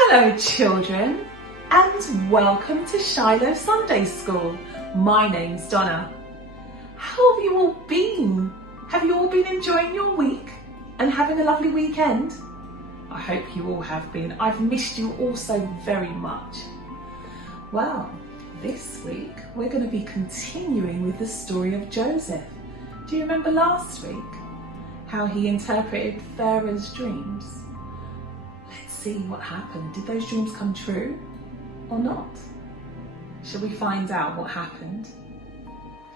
Hello children, and welcome to Shiloh Sunday School. My name's Donna. How have you all been? Have you all been enjoying your week and having a lovely weekend? I hope you all have been. I've missed you all so very much. Well, this week we're going to be continuing with the story of Joseph. Do you remember last week how he interpreted Pharaoh's dreams? Let's see what happened. Did those dreams come true or not? Shall we find out what happened?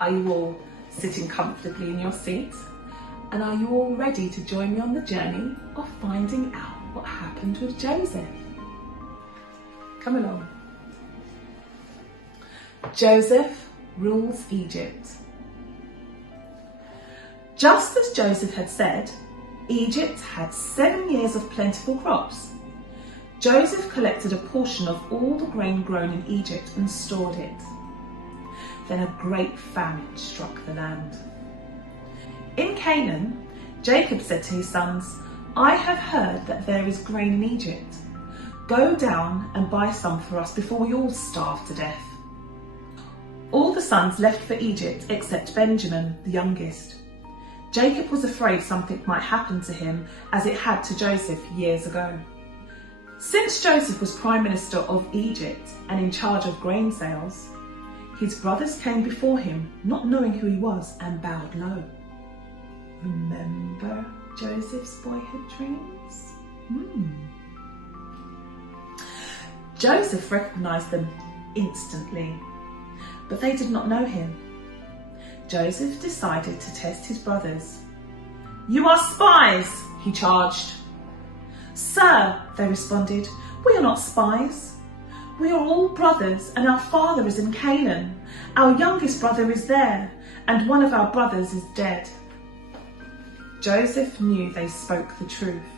Are you all sitting comfortably in your seats? And are you all ready to join me on the journey of finding out what happened with Joseph? Come along. Joseph rules Egypt. Just as Joseph had said, Egypt had 7 years of plentiful crops. Joseph collected a portion of all the grain grown in Egypt and stored it. Then a great famine struck the land. In Canaan, Jacob said to his sons, "I have heard that there is grain in Egypt. Go down and buy some for us before we all starve to death." All the sons left for Egypt except Benjamin, the youngest. Jacob was afraid something might happen to him as it had to Joseph years ago. Since Joseph was Prime Minister of Egypt and in charge of grain sales, his brothers came before him, not knowing who he was, and bowed low. Remember Joseph's boyhood dreams? Joseph recognized them instantly, but they did not know him. Joseph decided to test his brothers. "You are spies," he charged. "Sir," they responded, "we are not spies. We are all brothers, and our father is in Canaan. Our youngest brother is there, and one of our brothers is dead." Joseph knew they spoke the truth,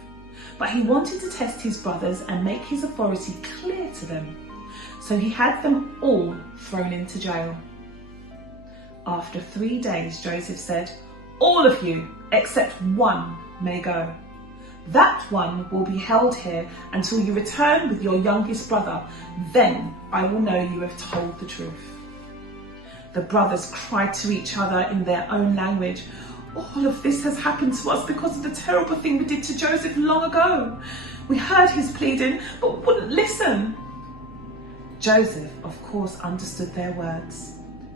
but he wanted to test his brothers and make his authority clear to them, so he had them all thrown into jail. After 3 days, Joseph said, "All of you, except one, may go. That one will be held here until you return with your youngest brother. Then I will know you have told the truth." The brothers cried to each other in their own language, "All of this has happened to us because of the terrible thing we did to Joseph long ago. We heard his pleading, but wouldn't listen." Joseph, of course, understood their words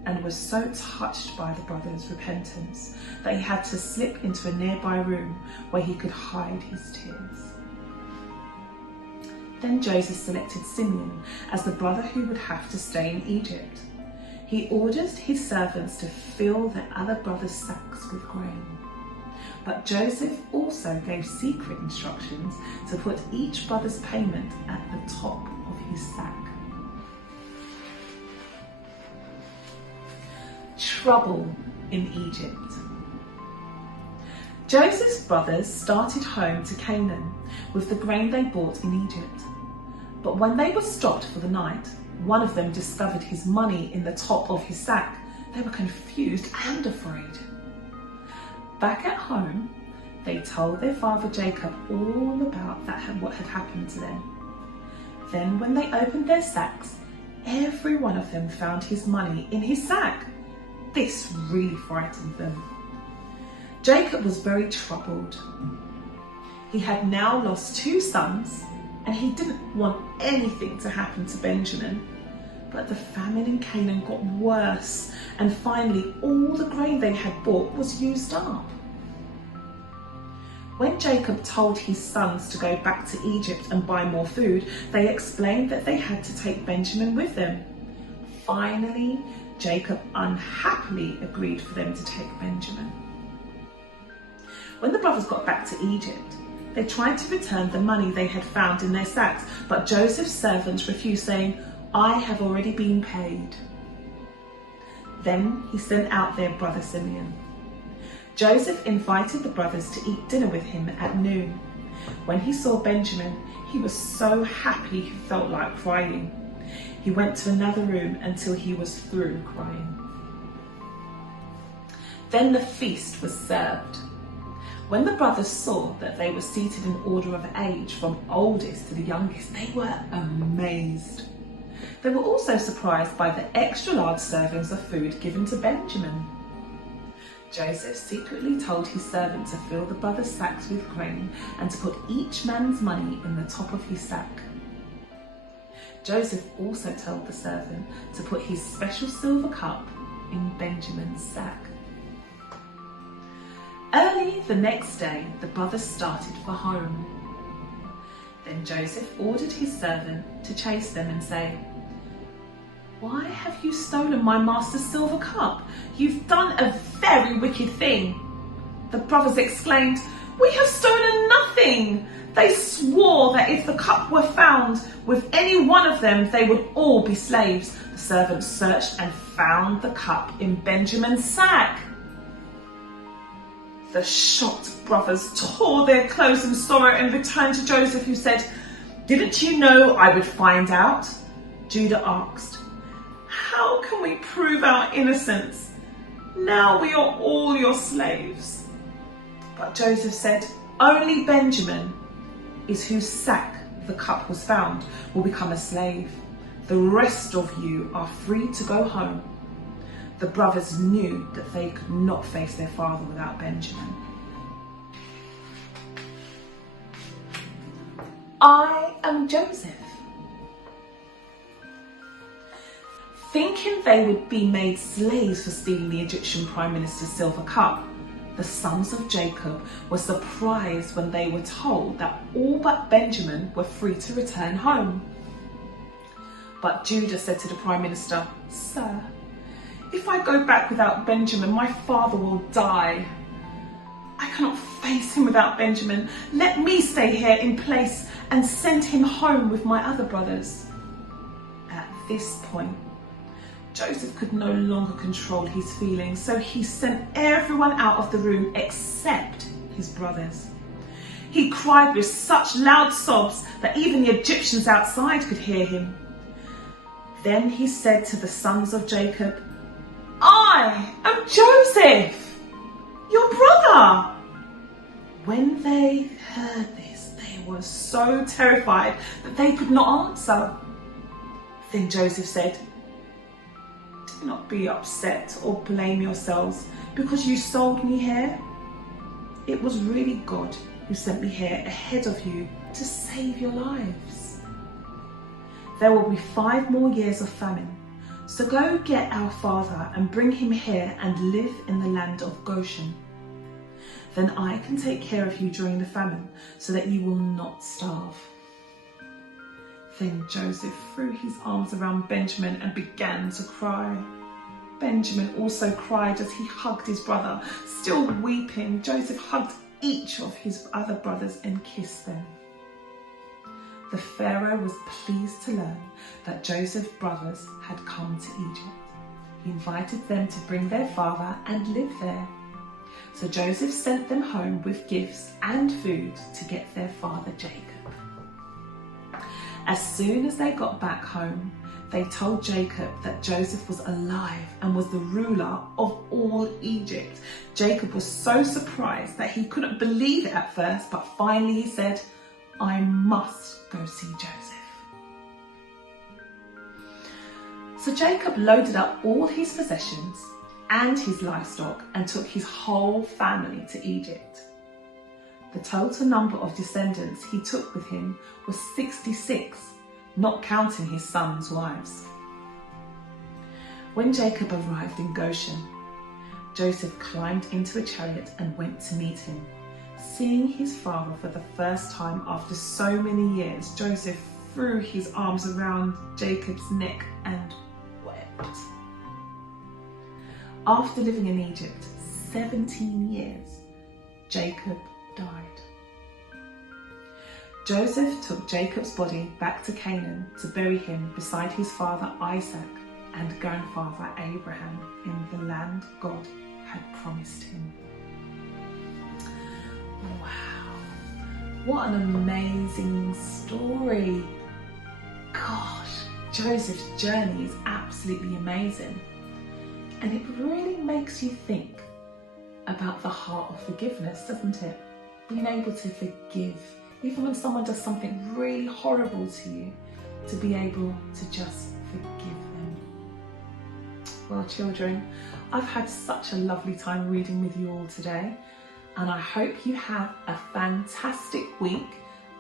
and was so touched by the brothers' repentance that he had to slip into a nearby room where he could hide his tears. Then Joseph selected Simeon as the brother who would have to stay in Egypt. He ordered his servants to fill the other brothers' sacks with grain. But Joseph also gave secret instructions to put each brother's payment at the top of his sack. Trouble in Egypt. Joseph's brothers started home to Canaan with the grain they bought in Egypt. But when they were stopped for the night, one of them discovered his money in the top of his sack. They were confused and afraid. Back at home, they told their father Jacob all about what had happened to them. Then when they opened their sacks, every one of them found his money in his sack. This really frightened them. Jacob was very troubled. He had now lost 2 sons, and he didn't want anything to happen to Benjamin. But the famine in Canaan got worse, and finally all the grain they had bought was used up. When Jacob told his sons to go back to Egypt and buy more food, they explained that they had to take Benjamin with them. Finally, Jacob unhappily agreed for them to take Benjamin. When the brothers got back to Egypt, they tried to return the money they had found in their sacks, but Joseph's servants refused, saying, "I have already been paid." Then he sent out their brother Simeon. Joseph invited the brothers to eat dinner with him at noon. When he saw Benjamin, he was so happy he felt like crying. He went to another room until he was through crying. Then the feast was served. When the brothers saw that they were seated in order of age from oldest to the youngest, they were amazed. They were also surprised by the extra large servings of food given to Benjamin. Joseph secretly told his servant to fill the brothers' sacks with grain and to put each man's money in the top of his sack. Joseph also told the servant to put his special silver cup in Benjamin's sack. Early the next day, the brothers started for home. Then Joseph ordered his servant to chase them and say, "Why have you stolen my master's silver cup? You've done a very wicked thing." The brothers exclaimed, "We have stolen nothing." They swore that if the cup were found with any one of them, they would all be slaves. The servants searched and found the cup in Benjamin's sack. The shocked brothers tore their clothes in sorrow and returned to Joseph, who said, "Didn't you know I would find out?" Judah asked, "How can we prove our innocence? Now we are all your slaves." But Joseph said, "Only Benjamin is whose sack the cup was found will become a slave. The rest of you are free to go home." The brothers knew that they could not face their father without Benjamin. I am Joseph. Thinking they would be made slaves for stealing the Egyptian Prime Minister's silver cup, the sons of Jacob were surprised when they were told that all but Benjamin were free to return home. But Judah said to the Prime Minister, "Sir, if I go back without Benjamin, my father will die. I cannot face him without Benjamin. Let me stay here in place and send him home with my other brothers." At this point, Joseph could no longer control his feelings, so he sent everyone out of the room except his brothers. He cried with such loud sobs that even the Egyptians outside could hear him. Then he said to the sons of Jacob, "I am Joseph, your brother." When they heard this, they were so terrified that they could not answer. Then Joseph said, "Do not be upset or blame yourselves because you sold me here. It was really God who sent me here ahead of you to save your lives. There will be 5 more years of famine. So go get our father and bring him here and live in the land of Goshen. Then I can take care of you during the famine so that you will not starve." Then Joseph threw his arms around Benjamin and began to cry. Benjamin also cried as he hugged his brother. Still weeping, Joseph hugged each of his other brothers and kissed them. The Pharaoh was pleased to learn that Joseph's brothers had come to Egypt. He invited them to bring their father and live there. So Joseph sent them home with gifts and food to get their father Jacob. As soon as they got back home, they told Jacob that Joseph was alive and was the ruler of all Egypt. Jacob was so surprised that he couldn't believe it at first, but finally he said, "I must go see Joseph." So Jacob loaded up all his possessions and his livestock and took his whole family to Egypt. The total number of descendants he took with him was 66, not counting his sons' wives. When Jacob arrived in Goshen, Joseph climbed into a chariot and went to meet him. Seeing his father for the first time after so many years, Joseph threw his arms around Jacob's neck and wept. After living in Egypt 17 years, Jacob died. Joseph took Jacob's body back to Canaan to bury him beside his father Isaac and grandfather Abraham in the land God had promised him. Wow, what an amazing story. Gosh, Joseph's journey is absolutely amazing. And it really makes you think about the heart of forgiveness, doesn't it? Being able to forgive, even when someone does something really horrible to you, to be able to just forgive them. Well, children, I've had such a lovely time reading with you all today, and I hope you have a fantastic week,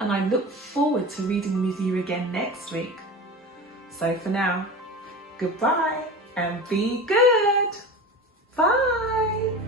and I look forward to reading with you again next week. So for now, goodbye and be good. Bye.